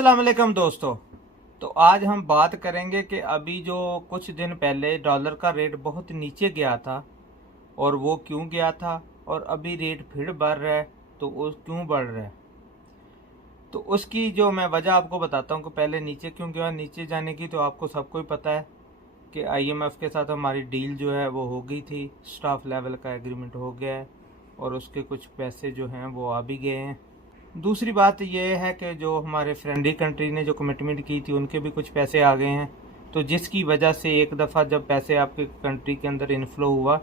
अस्सलाम वालेकुम दोस्तों। तो आज हम बात करेंगे कि अभी जो कुछ दिन पहले डॉलर का रेट बहुत नीचे गया था और वो क्यों गया था और अभी रेट फिर बढ़ रहा है तो वो क्यों बढ़ रहा है। तो उसकी जो मैं वजह आपको बताता हूँ कि पहले नीचे क्यों गया। नीचे जाने की तो आपको सबको ही पता है कि आईएमएफ के साथ हमारी डील जो है वो हो गई थी, स्टाफ लेवल का एग्रीमेंट हो गया है और उसके कुछ पैसे जो हैं वो आ भी गए हैं। दूसरी बात यह है कि जो हमारे फ्रेंडली कंट्री ने जो कमिटमेंट की थी उनके भी कुछ पैसे आ गए हैं, तो जिसकी वजह से एक दफ़ा जब पैसे आपके कंट्री के अंदर इनफ्लो हुआ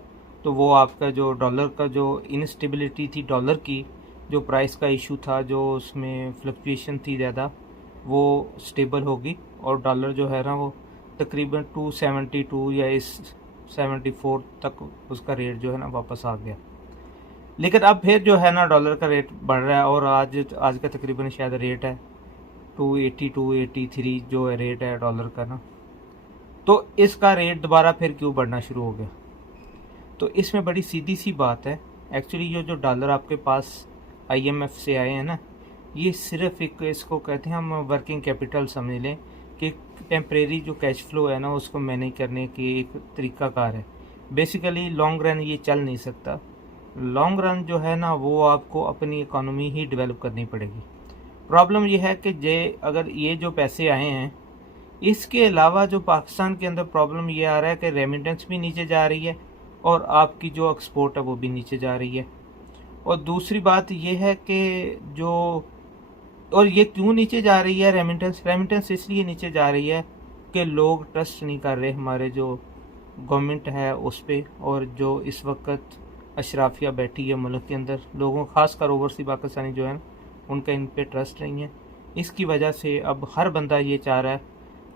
तो वो आपका जो डॉलर का जो इनस्टेबिलिटी थी, डॉलर की जो प्राइस का इशू था, जो उसमें फ्लक्चुएशन थी ज़्यादा, वो स्टेबल होगी और डॉलर जो है ना वो तकरीबन 272 या इस 74 तक उसका रेट जो है ना वापस आ गया। लेकिन अब फिर जो है ना डॉलर का रेट बढ़ रहा है और आज का तकरीबन शायद रेट है 280 283 जो है रेट है डॉलर का ना। तो इसका रेट दोबारा फिर क्यों बढ़ना शुरू हो गया? तो इसमें बड़ी सीधी सी बात है। एक्चुअली ये जो डॉलर आपके पास आईएमएफ से आए हैं ना, ये सिर्फ एक, इसको कहते हैं हम वर्किंग कैपिटल समझ लें कि टेम्परेरी जो कैश फ्लो है ना उसको मैनेज करने की एक तरीक़ाकार है। बेसिकली लॉन्ग रन ये चल नहीं सकता। लॉन्ग रन जो है ना वो आपको अपनी इकोनॉमी ही डेवलप करनी पड़ेगी। प्रॉब्लम ये है कि अगर ये जो पैसे आए हैं, इसके अलावा जो पाकिस्तान के अंदर प्रॉब्लम ये आ रहा है कि रेमिटेंस भी नीचे जा रही है और आपकी जो एक्सपोर्ट है वो भी नीचे जा रही है। और दूसरी बात ये है कि जो, और ये क्यों नीचे जा रही है रेमिटेंस इसलिए नीचे जा रही है कि लोग ट्रस्ट नहीं कर रहे हमारे जो गवर्नमेंट है उस पर, और जो इस वक्त अशराफिया बैठी है मुल्क के अंदर, लोगों खासकर ओवरसी पाकिस्तानी जो है उनका इन पे ट्रस्ट नहीं है। इसकी वजह से अब हर बंदा ये चाह रहा है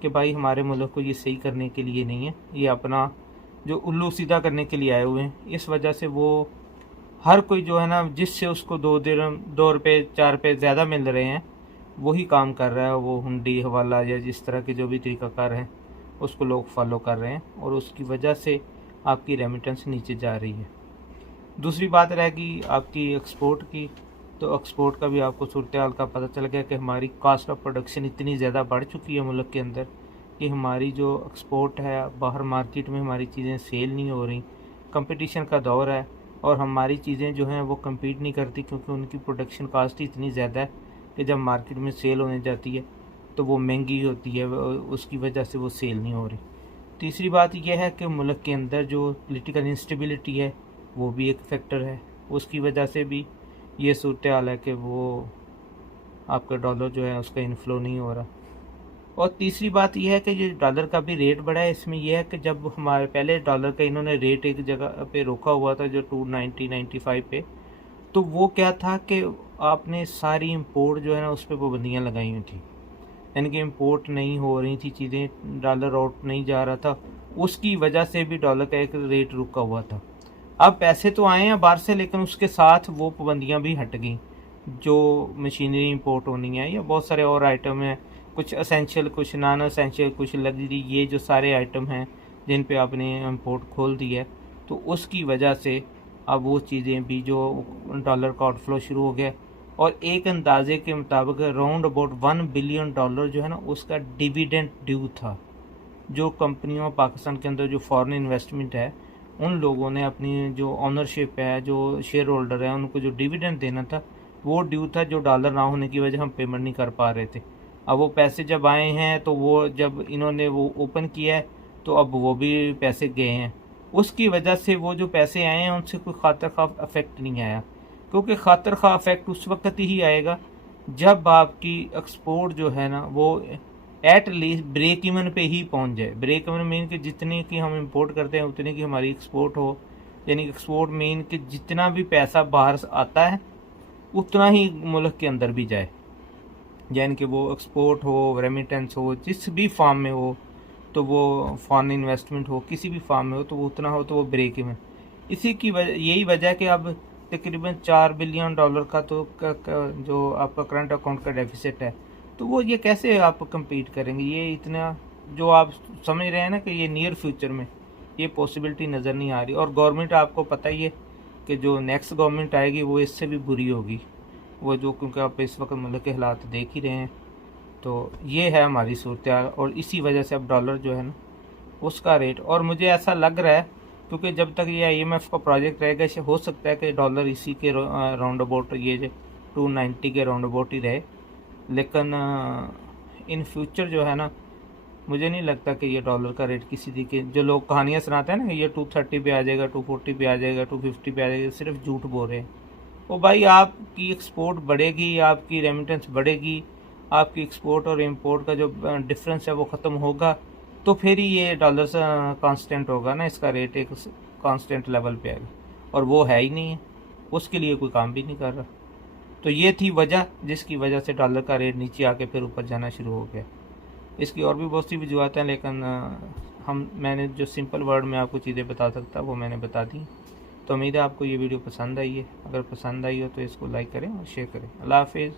कि भाई हमारे मुल्क को ये सही करने के लिए नहीं है, ये अपना जो उल्लू सीधा करने के लिए आए हुए हैं। इस वजह से वो हर कोई जो है ना, जिससे उसको 2 रुपये 4 रुपये ज़्यादा मिल रहे हैं वही काम कर रहा है। वो हुंडी हवाला या जिस तरह के जो भी तरीक़ाकार हैं उसको लोग फॉलो कर रहे हैं और उसकी वजह से आपकी रेमिटेंस नीचे जा रही है। दूसरी बात रहेगी आपकी एक्सपोर्ट की। तो एक्सपोर्ट का भी आपको सूरत हाल का पता चल गया कि हमारी कास्ट ऑफ प्रोडक्शन इतनी ज़्यादा बढ़ चुकी है मुल्क के अंदर कि हमारी जो एक्सपोर्ट है, बाहर मार्केट में हमारी चीज़ें सेल नहीं हो रही। कंपटीशन का दौर है और हमारी चीज़ें जो हैं वो कम्पीट नहीं करती क्योंकि उनकी प्रोडक्शन कास्ट ही इतनी ज़्यादा है कि जब मार्केट में सेल होने जाती है तो वो महंगी होती है, उसकी वजह से वो सेल नहीं हो रही। तीसरी बात यह है कि मुल्क के अंदर जो पॉलिटिकल इंस्टेबिलिटी है वो भी एक फैक्टर है, उसकी वजह से भी ये सूरत हाल है कि वो आपका डॉलर जो है उसका इनफ्लो नहीं हो रहा। और तीसरी बात यह है कि ये डॉलर का भी रेट बढ़ा है। इसमें यह है कि जब हमारे पहले डॉलर का इन्होंने रेट एक जगह पे रोका हुआ था जो 290-95 पे, तो वो क्या था कि आपने सारी इंपोर्ट जो है ना उस पर पाबंदियाँ लगाई हुई थी, यानी कि इंपोर्ट नहीं हो रही थी चीज़ें, डॉलर आउट नहीं जा रहा था, उसकी वजह से भी डॉलर का एक रेट रुका हुआ था। अब पैसे तो आए हैं बाहर से, लेकिन उसके साथ वो पाबंदियाँ भी हट गई। जो मशीनरी इंपोर्ट होनी है या बहुत सारे और आइटम हैं, कुछ असेंशियल कुछ नॉन असेंशियल कुछ लग्जरी, ये जो सारे आइटम हैं जिन पे आपने इंपोर्ट खोल दी है, तो उसकी वजह से अब वो चीज़ें भी जो डॉलर का आउटफ्लो शुरू हो गया। और एक अंदाजे के मुताबिक अराउंड अबाउट $1 बिलियन जो है ना उसका डिविडेंड ड्यू था। जो कंपनियों पाकिस्तान के अंदर जो फॉरेन इन्वेस्टमेंट है उन लोगों ने अपनी जो ऑनरशिप है, जो शेयर होल्डर है, उनको जो डिविडेंड देना था वो ड्यू था, जो डॉलर ना होने की वजह हम पेमेंट नहीं कर पा रहे थे। अब वो पैसे जब आए हैं तो वो जब इन्होंने वो ओपन किया है तो अब वो भी पैसे गए हैं। उसकी वजह से वो जो पैसे आए हैं उनसे कोई खातर खा अफेक्ट नहीं आया, क्योंकि खातर खा अफेक्ट उस वक्त ही आएगा जब आपकी एक्सपोर्ट जो है ना वो एट लीस्ट ब्रेक इवन पे ही पहुंच जाए। ब्रेक इवन मीन कि जितने की हम इंपोर्ट करते हैं उतने की हमारी एक्सपोर्ट हो, यानी एक्सपोर्ट मीन कि जितना भी पैसा बाहर से आता है उतना ही मुल्क के अंदर भी जाए, यानी कि वो एक्सपोर्ट हो, रेमिटेंस हो, जिस भी फार्म में हो, तो वो फॉरेन इन्वेस्टमेंट हो, किसी भी फार्म में हो तो वो उतना हो, तो वो ब्रेक इवन। इसी की वजह, यही वजह है कि अब तकरीबन $4 बिलियन का तो जो आपका करंट अकाउंट का डेफिसिट है, तो वो ये कैसे आप compete करेंगे? ये इतना जो आप समझ रहे हैं ना कि ये नियर फ्यूचर में ये पॉसिबिलिटी नज़र नहीं आ रही। और गवर्नमेंट आपको पता ही है कि जो नेक्स्ट गवर्नमेंट आएगी वो इससे भी बुरी होगी, वो जो, क्योंकि आप इस वक्त मुल्क के हालात देख ही रहे हैं। तो ये है हमारी सूरत हाल, और इसी वजह से अब डॉलर जो है ना उसका रेट, और मुझे ऐसा लग रहा है क्योंकि जब तक ये IMF का प्रोजेक्ट रहेगा हो सकता है कि डॉलर इसी के राउंड अबाउट ये 290 के राउंड अबाउट ही रहे, लेकिन इन फ्यूचर जो है ना मुझे नहीं लगता कि ये डॉलर का रेट किसी तरीके, जो लोग कहानियाँ सुनाते हैं ना ये 230 पे आ जाएगा, 240 पे आ जाएगा, 250 पे आ जाएगा, सिर्फ झूठ बोल रहे हैं। ओ भाई, आपकी एक्सपोर्ट बढ़ेगी, आपकी रेमिटेंस बढ़ेगी, आपकी एक्सपोर्ट और इंपोर्ट का जो डिफरेंस है वो ख़त्म होगा, तो फिर ही ये डॉलर से कांस्टेंट होगा ना, इसका रेट एक कांस्टेंट लेवल पे आएगा, और वो है ही नहीं है, उसके लिए कोई काम भी नहीं कर रहा। तो ये थी वजह जिसकी वजह से डॉलर का रेट नीचे आके फिर ऊपर जाना शुरू हो गया। इसकी और भी बहुत सी वजूहत हैं, लेकिन मैंने जो सिंपल वर्ड में आपको चीज़ें बता सकता वो मैंने बता दी। तो उम्मीद है आपको ये वीडियो पसंद आई है। अगर पसंद आई हो तो इसको लाइक करें और शेयर करें। अल्लाह हाफिज़।